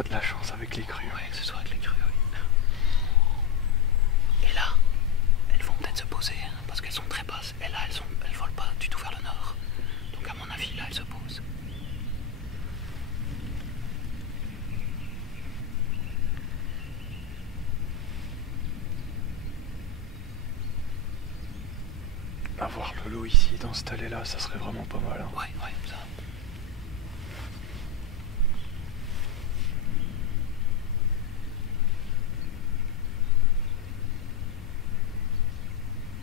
T'as de la chance avec les crues. Oui, ce soir avec les crues, oui. Et là, elles vont peut-être se poser, hein, parce qu'elles sont très basses. Et là, elles volent pas du tout vers le nord. Donc à mon avis, là, elles se posent. Avoir le lot ici, dans cette allée-là, ça serait vraiment pas mal. Hein. Ouais, ça.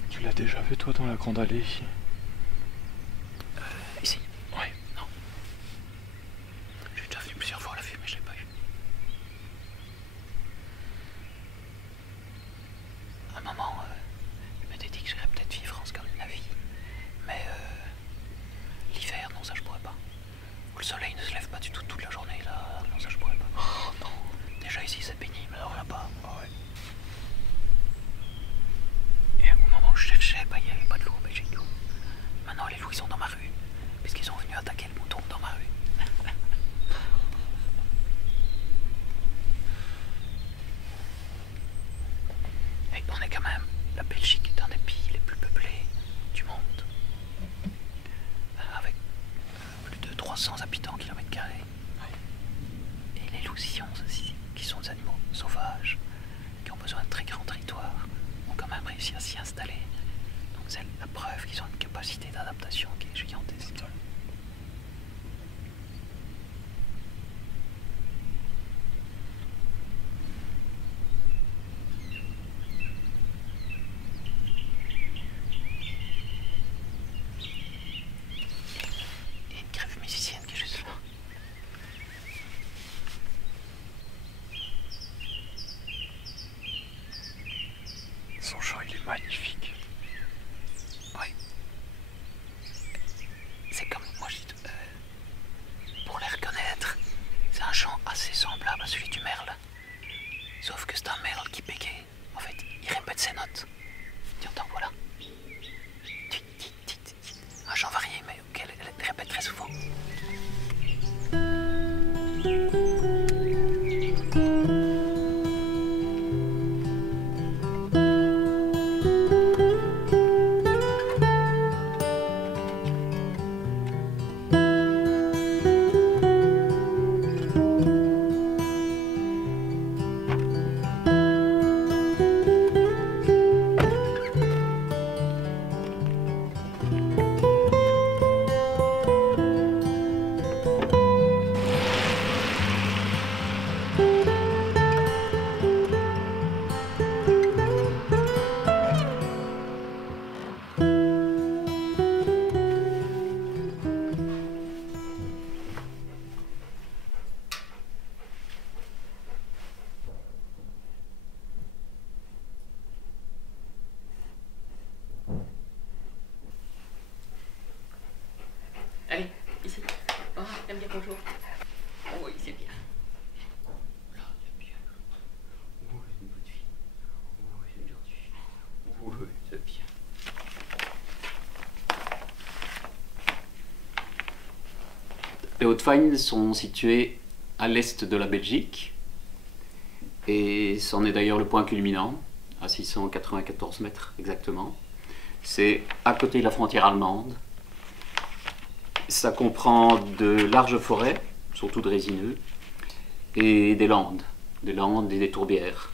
Tu l'as déjà vu toi dans la grande allée ici? Ici? Ouais. Non. J'ai déjà venu plusieurs fois la vue, mais je l'ai pas eu. À un moment, je m'étais dit que j'irais peut-être vivre en Scandinavie, mais l'hiver, non, ça je pourrais pas. Où le soleil ne se lève pas du tout toute la journée, là, non, ça je pourrais pas. Oh non. Déjà ici c'est pénible, alors là-bas. Ouais. Et au moment où je cherchais, il n'y avait pas de loups en Belgique. Maintenant les loups ils sont dans ma rue, puisqu'ils sont venus attaquer le mouton dans ma rue. Et on est quand même, la Belgique est un des pays les plus peuplés du monde. Avec plus de 300 habitants au kilomètre carré. Et les loups aussi, qui sont des animaux sauvages, qui ont besoin de très grands territoires, ont quand même réussi à s'y installer. Donc c'est la preuve qu'ils ont une capacité d'adaptation qui est gigantesque. Et une grève musicienne qui est juste là. Son chant il est magnifique. Oui. C'est comme, moi je dis, pour les reconnaître, c'est un chant assez semblable à celui du merle. Sauf que c'est un merle qui bégaye. En fait, il répète ses notes. Tu entends, voilà. Un chant varié, mais auquel elle répète très souvent. Allez, ici. Oh, aime bien, bonjour. Oui, c'est bien. Là, c'est bien. Oui, c'est une bonne fille. Oui, c'est une gentille fille. Oui, c'est bien. Les Hautes-Fagnes sont situées à l'est de la Belgique et c'en est d'ailleurs le point culminant, à 694 mètres exactement. C'est à côté de la frontière allemande. Ça comprend de larges forêts, surtout de résineux, et des landes et des tourbières,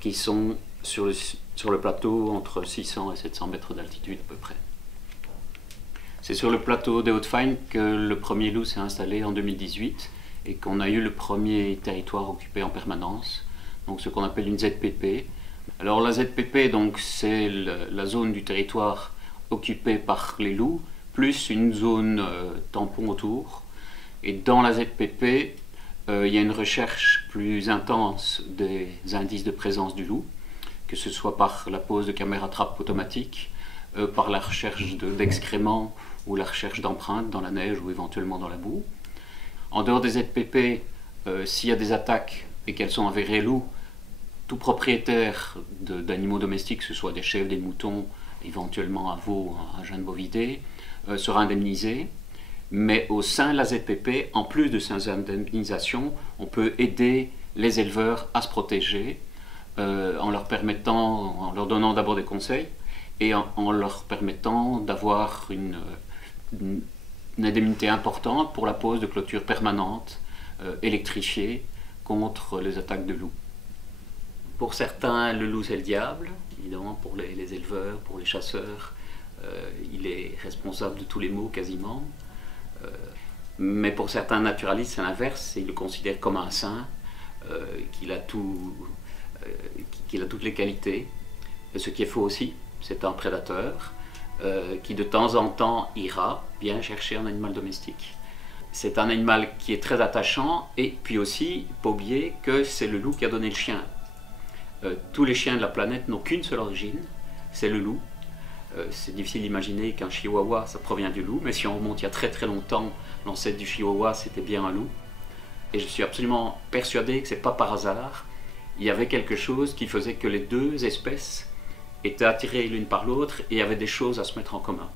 qui sont sur le plateau entre 600 et 700 mètres d'altitude à peu près. C'est sur le plateau des Hautes-Fagnes que le premier loup s'est installé en 2018 et qu'on a eu le premier territoire occupé en permanence, donc ce qu'on appelle une ZPP. Alors la ZPP, donc, c'est la zone du territoire occupée par les loups, plus une zone tampon autour. Et dans la ZPP, il y a une recherche plus intense des indices de présence du loup, que ce soit par la pose de caméras trappe automatiques, par la recherche d'excréments ou la recherche d'empreintes dans la neige ou éventuellement dans la boue. En dehors des ZPP, s'il y a des attaques et qu'elles sont avérées loups, tout propriétaire d'animaux domestiques, que ce soit des chèvres, des moutons, éventuellement un veau, un jeune bovidé, sera indemnisé. Mais au sein de la ZPP, en plus de ces indemnisations, on peut aider les éleveurs à se protéger en leur donnant d'abord des conseils et en leur permettant d'avoir une indemnité importante pour la pose de clôtures permanentes électrifiées contre les attaques de loups. Pour certains, le loup c'est le diable, évidemment pour les éleveurs, pour les chasseurs, il est responsable de tous les maux quasiment. Mais pour certains naturalistes, c'est l'inverse, ils le considèrent comme un saint, qu'il a toutes les qualités. Et ce qui est faux aussi, c'est un prédateur qui de temps en temps ira bien chercher un animal domestique. C'est un animal qui est très attachant, et puis aussi, pas oublier que c'est le loup qui a donné le chien. Tous les chiens de la planète n'ont qu'une seule origine, c'est le loup. C'est difficile d'imaginer qu'un chihuahua, ça provient du loup, mais si on remonte il y a très très longtemps, l'ancêtre du chihuahua, c'était bien un loup. Et je suis absolument persuadé que c'est pas par hasard. Il y avait quelque chose qui faisait que les deux espèces étaient attirées l'une par l'autre et avaient des choses à se mettre en commun.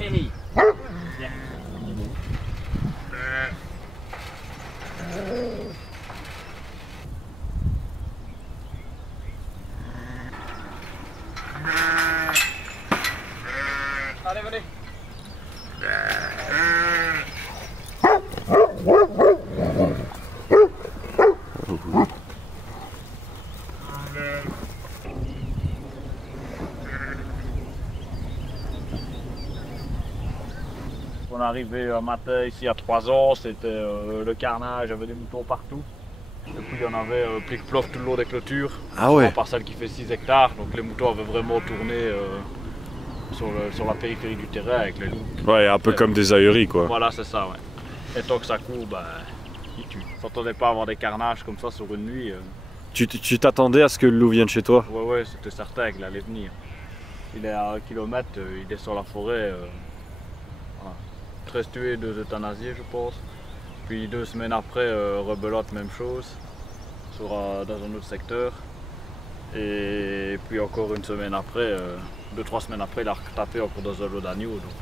Hey. Allez, venez. On est arrivé un matin ici à 3 ans, c'était le carnage, il y avait des moutons partout. Et puis il y en avait plic-ploc tout le long des clôtures. Ah ouais. Une parcelle qui fait 6 hectares, donc les moutons avaient vraiment tourné sur la périphérie du terrain avec les loups. Ouais, un peu comme des ahuries quoi. Voilà, c'est ça, ouais. Et tant que ça court, ben, ils tuent. On s'attendait pas à avoir des carnages comme ça sur une nuit. Tu t'attendais à ce que le loup vienne chez toi? Ouais, c'était certain qu'il allait venir. Il est à 1 kilomètre, il descend la forêt. Voilà. 13 tués, 2 euthanasiés, je pense. Puis 2 semaines après, rebelote, même chose, dans un autre secteur. Et puis encore une semaine après, 2-3 semaines après, il a retapé encore dans un lot d'agneaux. Donc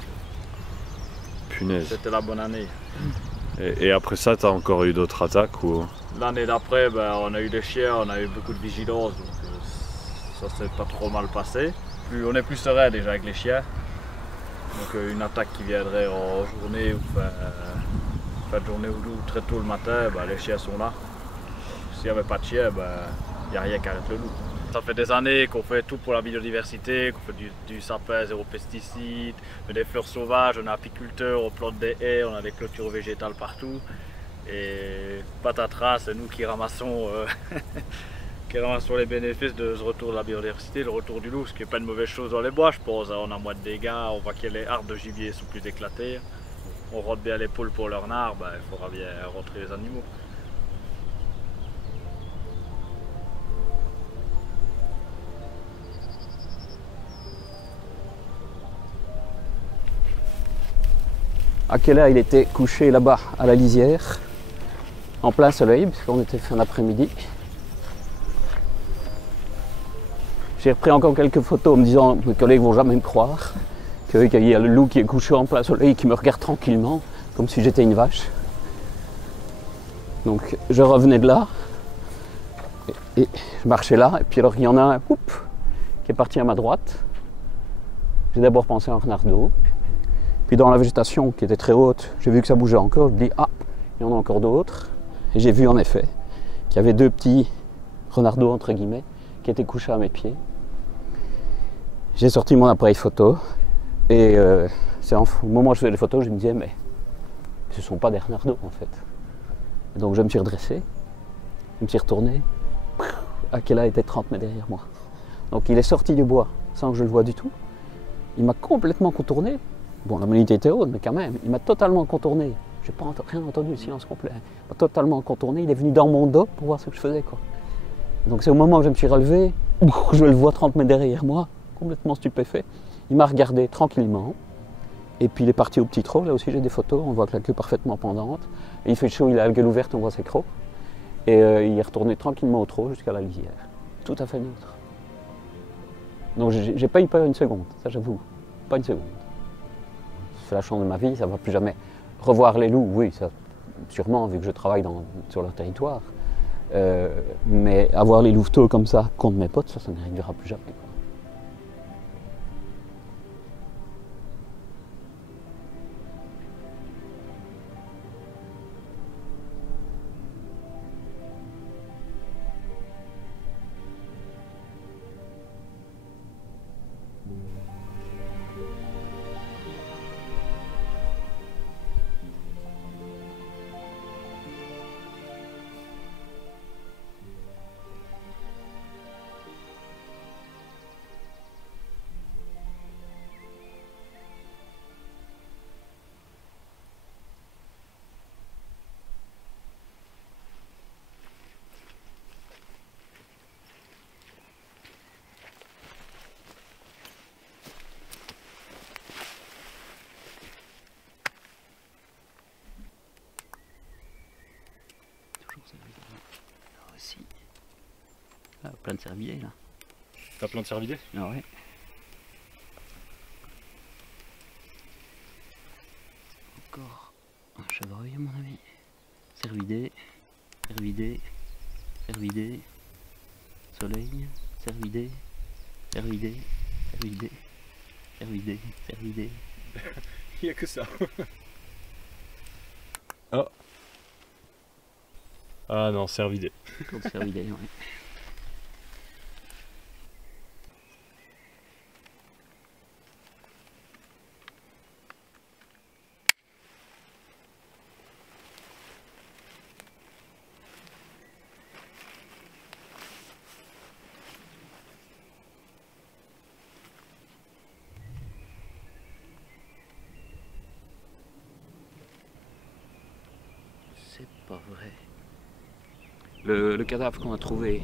Punaise. c'était la bonne année. Et après ça, t'as encore eu d'autres attaques ou... L'année d'après, ben, on a eu des chiens, on a eu beaucoup de vigilance, donc ça s'est pas trop mal passé. Puis on est plus serein déjà avec les chiens. Donc une attaque qui viendrait en journée ou fin de journée ou très tôt le matin, ben, les chiens sont là. S'il n'y avait pas de chiens, il n'y a rien qui arrête le loup. Ça fait des années qu'on fait tout pour la biodiversité, qu'on fait du sapin zéro pesticide, des fleurs sauvages, on est apiculteur, on plante des haies, on a des clôtures végétales partout. Et patatras, c'est nous qui ramassons, les bénéfices de ce retour de la biodiversité, le retour du loup, ce qui n'est pas une mauvaise chose dans les bois, je pense. On a moins de dégâts, on voit que les arbres de gibier sont plus éclatés. On rentre bien les poules pour leur nard, il faudra bien rentrer les animaux. Akela, il était couché là-bas à la lisière, en plein soleil, parce qu'on était fin d'après-midi. J'ai repris encore quelques photos en me disant, mes collègues vont jamais me croire, qu'il y a le loup qui est couché en plein soleil, qui me regarde tranquillement, comme si j'étais une vache. Donc je revenais de là, et je marchais là, et puis alors il y en a un qui est parti à ma droite. J'ai d'abord pensé à un renardeau, puis dans la végétation qui était très haute, j'ai vu que ça bougeait encore, je me dis ah, il y en a encore d'autres, et j'ai vu en effet qu'il y avait 2 petits renardeaux entre guillemets qui étaient couchés à mes pieds. J'ai sorti mon appareil photo, et c'est au moment où je faisais les photos, je me disais mais ce ne sont pas des renardeaux en fait. Et donc je me suis redressé, je me suis retourné, Akela était 30 mètres derrière moi. Donc il est sorti du bois sans que je le voie du tout. Il m'a complètement contourné. Bon, la monite était haute, mais quand même, il m'a totalement contourné. Je n'ai pas rien entendu, le silence complet. Il m'a totalement contourné, il est venu dans mon dos pour voir ce que je faisais, quoi. Donc c'est au moment où je me suis relevé, je le vois 30 mètres derrière moi, complètement stupéfait. Il m'a regardé tranquillement, et puis il est parti au petit trot. Là aussi j'ai des photos, on voit que la queue est parfaitement pendante. Et il fait chaud, il a la gueule ouverte, on voit ses crocs. Et il est retourné tranquillement au trot jusqu'à la lisière. Tout à fait neutre. Donc j'ai pas eu peur une seconde, ça j'avoue, pas une seconde. C'est la chance de ma vie, ça ne va plus jamais. Revoir les loups, oui, ça, sûrement, vu que je travaille sur leur territoire. Mais avoir les louveteaux comme ça contre mes potes, ça n'arrivera plus jamais, quoi. Là aussi. Ah, plein de cervidés là. T'as plein de cervidés? Ah ouais. Encore un chevreuil à mon avis. Cervidé, cervidé, cervidé, soleil, cervidé, cervidé, cervidé, cervidé, cervidé. Il n'y a que ça. Oh. Ah non, cervidé. Encore de cervidé, ouais. C'est pas vrai. Le cadavre qu'on a trouvé,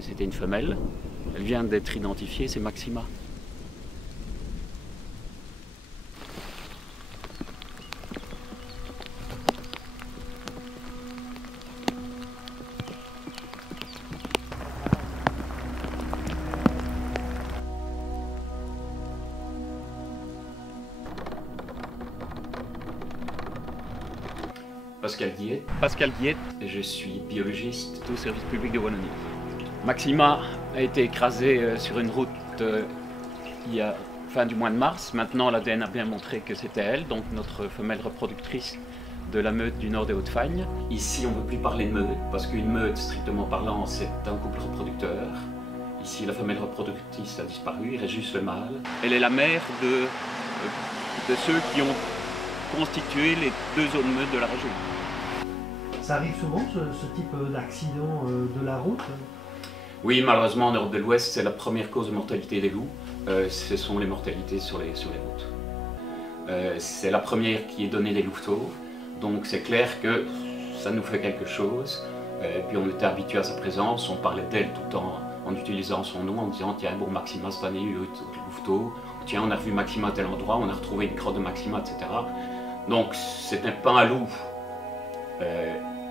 c'était une femelle. Elle vient d'être identifiée, c'est Maxima. Pascal Guillet. Pascal Guillet, je suis biologiste au service public de Wallonie. Maxima a été écrasée sur une route il y a fin du mois de mars. Maintenant, l'ADN a bien montré que c'était elle, donc notre femelle reproductrice de la meute du nord des Hauts-de-Fagne. Ici, on ne veut plus parler de meute, parce qu'une meute, strictement parlant, c'est un couple reproducteur. Ici, la femelle reproductrice a disparu, il reste juste le mâle. Elle est la mère de ceux qui ont constitué les 2 zones meutes de la région. Ça arrive souvent, ce type d'accident de la route? Oui, malheureusement, en Europe de l'Ouest, c'est la première cause de mortalité des loups. Ce sont les mortalités sur les routes. C'est la première qui est donnée des louveteaux, donc c'est clair que ça nous fait quelque chose. Puis on était habitué à sa présence, on parlait d'elle tout le temps en utilisant son nom, en disant tiens, bon, Maxima cette année, louveteau, tiens, on a revu Maxima à tel endroit, on a retrouvé une crotte de Maxima, etc. Donc c'était pas un loup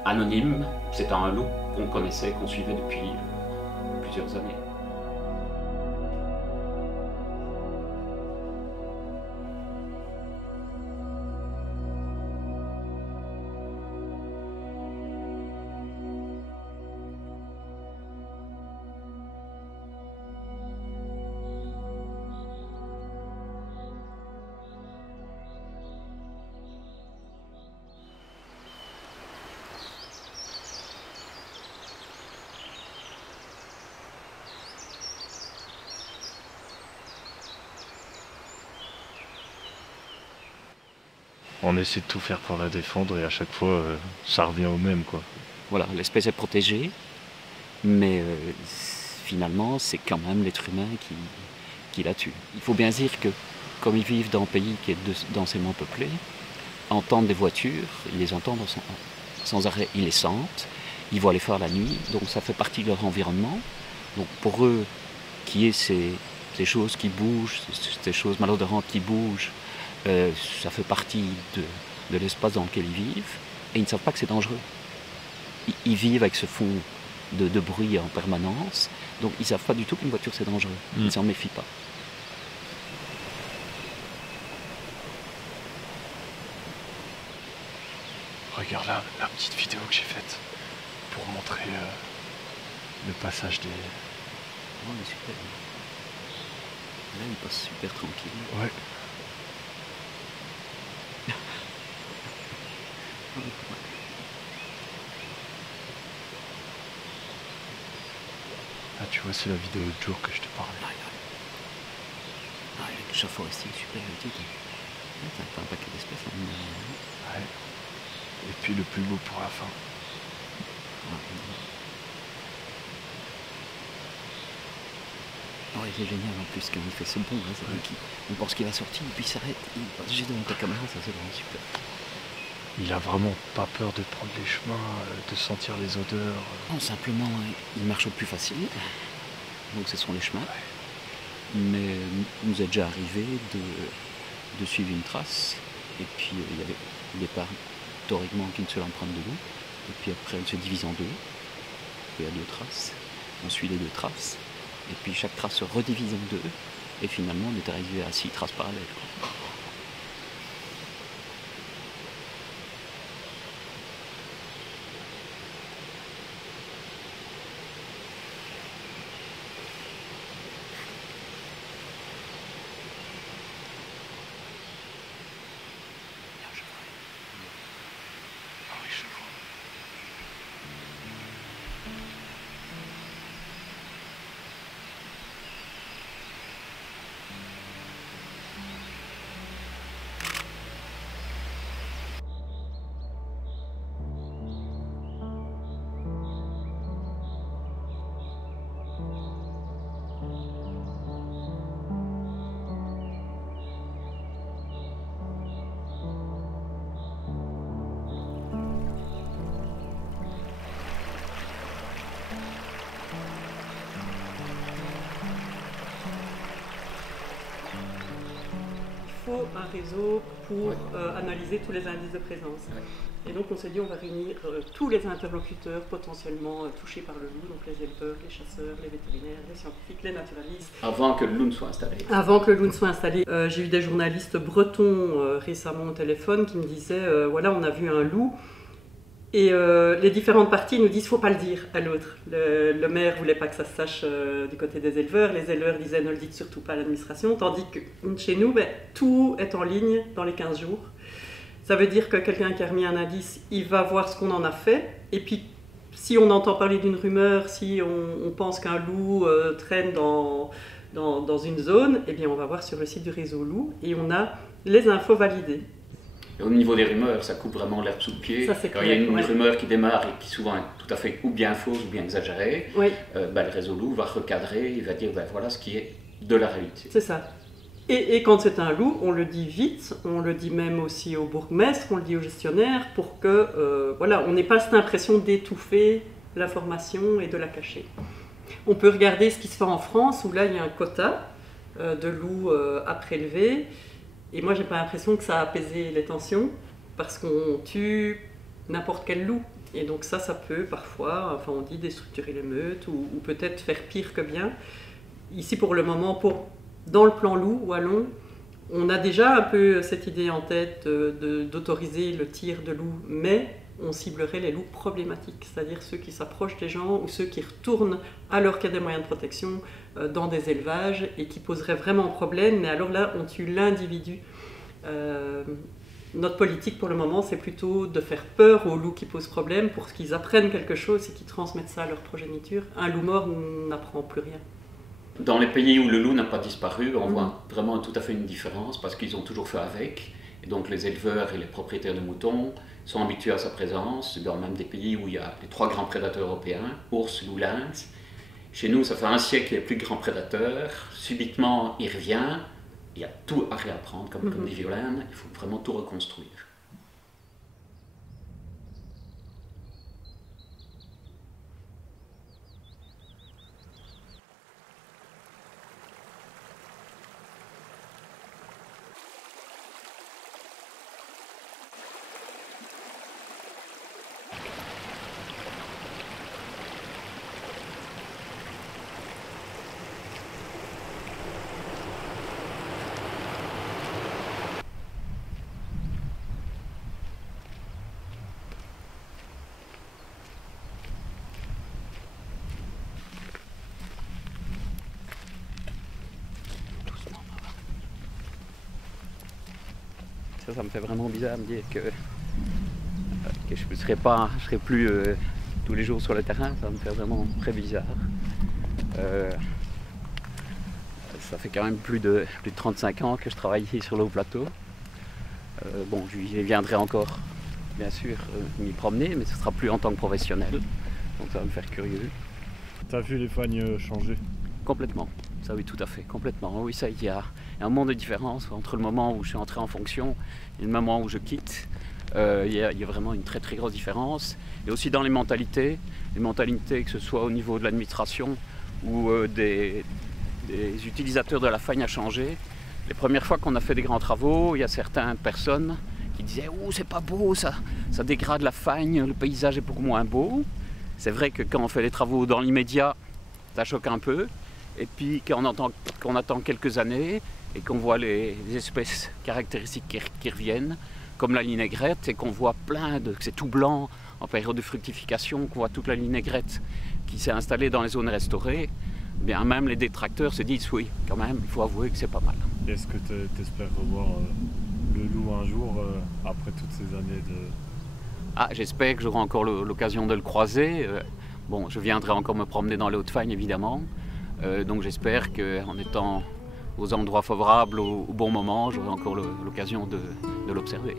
anonyme, c'était un loup qu'on connaissait, qu'on suivait depuis plusieurs années. On essaie de tout faire pour la défendre et à chaque fois, ça revient au même, quoi. Voilà, l'espèce est protégée, mais finalement, c'est quand même l'être humain qui la tue. Il faut bien dire que, comme ils vivent dans un pays qui est densément peuplé, entendre des voitures, ils les entendent sans arrêt, ils les sentent, ils voient les phares la nuit, donc ça fait partie de leur environnement. Donc pour eux, qu'il y ait ces choses qui bougent, ces choses malodorantes qui bougent, ça fait partie de l'espace dans lequel ils vivent, et ils ne savent pas que c'est dangereux. Ils vivent avec ce fond de bruit en permanence, donc ils ne savent pas du tout qu'une voiture c'est dangereux. Ils ne s'en méfient pas. Regarde là, la petite vidéo que j'ai faite pour montrer le passage des... Oh, mais super. Là, il passe super tranquille. Ouais. Ah, tu vois, c'est la vidéo de jour que je te parlais. Ah, le chat forestier est super petit. T'as un paquet d'espèces. Ouais. Et puis le plus beau pour la fin. Oh, il est génial en plus quand il fait ce bond. Hein, on pense qu'il va sortir et puis il s'arrête. Il passe juste devant ta caméra, ça c'est vraiment super. Il a vraiment pas peur de prendre les chemins, de sentir les odeurs. Non, simplement, il marche au plus facile. Donc ce sont les chemins. Mais il nous est déjà arrivé de suivre une trace. Et puis il y avait au départ théoriquement qu'une seule empreinte de loup. Et puis après elle se divise en deux. Il y a deux traces. On suit les deux traces. Et puis chaque trace se redivise en deux. Et finalement on est arrivé à 6 traces parallèles. Quoi. faut un réseau pour analyser tous les indices de présence. Et donc on s'est dit on va réunir tous les interlocuteurs potentiellement touchés par le loup, donc les éleveurs, les chasseurs, les vétérinaires, les scientifiques, les naturalistes. Avant que le loup ne soit installé. Avant que le loup ne soit installé. J'ai eu des journalistes bretons récemment au téléphone qui me disaient voilà, on a vu un loup. Et les différentes parties nous disent « faut pas le dire » à l'autre. Le maire voulait pas que ça se sache du côté des éleveurs, les éleveurs disaient « ne le dites surtout pas à l'administration », tandis que chez nous, tout est en ligne dans les 15 jours. Ça veut dire que quelqu'un qui a remis un indice, il va voir ce qu'on en a fait, et puis si on entend parler d'une rumeur, si on pense qu'un loup traîne dans une zone, eh bien on va voir sur le site du réseau loup, et on a les infos validées. Au niveau des rumeurs, ça coupe vraiment l'herbe sous le pied. Ça, quand il y a une rumeur qui démarre et qui souvent est tout à fait ou bien fausse ou bien exagérée, le réseau loup va recadrer, il va dire voilà ce qui est de la réalité. C'est ça. Et quand c'est un loup, on le dit vite, on le dit même aussi au bourgmestre, on le dit au gestionnaire, pour que on n'ait pas cette impression d'étouffer l'information et de la cacher. On peut regarder ce qui se fait en France, où là il y a un quota de loups à prélever. Et moi, j'ai pas l'impression que ça a apaisé les tensions. parce qu'on tue n'importe quel loup. Et donc ça peut parfois, enfin on dit déstructurer les meutes ou peut-être faire pire que bien. Ici pour le moment, dans le plan loup wallon, on a déjà un peu cette idée en tête d'autoriser le tir de loups, mais on ciblerait les loups problématiques, c'est-à-dire ceux qui s'approchent des gens ou ceux qui retournent alors qu'il y a des moyens de protection dans des élevages et qui poseraient vraiment problème, mais alors là on tue l'individu. Notre politique pour le moment, c'est plutôt de faire peur aux loups qui posent problème pour qu'ils apprennent quelque chose et qu'ils transmettent ça à leur progéniture. Un loup mort n'apprend plus rien. Dans les pays où le loup n'a pas disparu, on voit vraiment tout à fait une différence parce qu'ils ont toujours fait avec. Et donc les éleveurs et les propriétaires de moutons sont habitués à sa présence dans même des pays où il y a les 3 grands prédateurs européens, ours, loup, lynx. Chez nous, ça fait un siècle qu'il n'y a plus de grands prédateurs. Subitement, il revient. Il y a tout à réapprendre, comme dit Violaine, il faut vraiment tout reconstruire. Ça me fait vraiment bizarre de me dire que je ne serai plus tous les jours sur le terrain. Ça me fait vraiment très bizarre. Ça fait quand même plus de 35 ans que je travaille ici sur le Haut-Plateau. Bon, je viendrai encore, bien sûr, m'y promener, mais ce ne sera plus en tant que professionnel. Donc ça va me faire curieux. T'as vu les fagnes changer? Complètement. Ça oui, tout à fait, complètement. Oui, ça, il y a un monde de différence entre le moment où je suis entré en fonction et le moment où je quitte. Il y a vraiment une très très grosse différence. Et aussi dans les mentalités, que ce soit au niveau de l'administration ou des utilisateurs de la fagne a changé. Les premières fois qu'on a fait des grands travaux, il y a certaines personnes qui disaient « Oh, c'est pas beau, ça dégrade la fagne, le paysage est beaucoup moins beau ». C'est vrai que quand on fait les travaux dans l'immédiat, ça choque un peu. Et puis qu'on attend quelques années et qu'on voit les espèces caractéristiques qui reviennent, comme la linaigrette, et qu'on voit que c'est tout blanc en période de fructification, qu'on voit toute la linaigrette qui s'est installée dans les zones restaurées, eh bien même les détracteurs se disent oui, quand même, il faut avouer que c'est pas mal. Est-ce que tu espères revoir le loup un jour après toutes ces années de... Ah, j'espère que j'aurai encore l'occasion de le croiser. Bon, je viendrai encore me promener dans les Hauts-de-Fagne, évidemment. Donc j'espère qu'en étant aux endroits favorables au bon moment, j'aurai encore l'occasion de l'observer.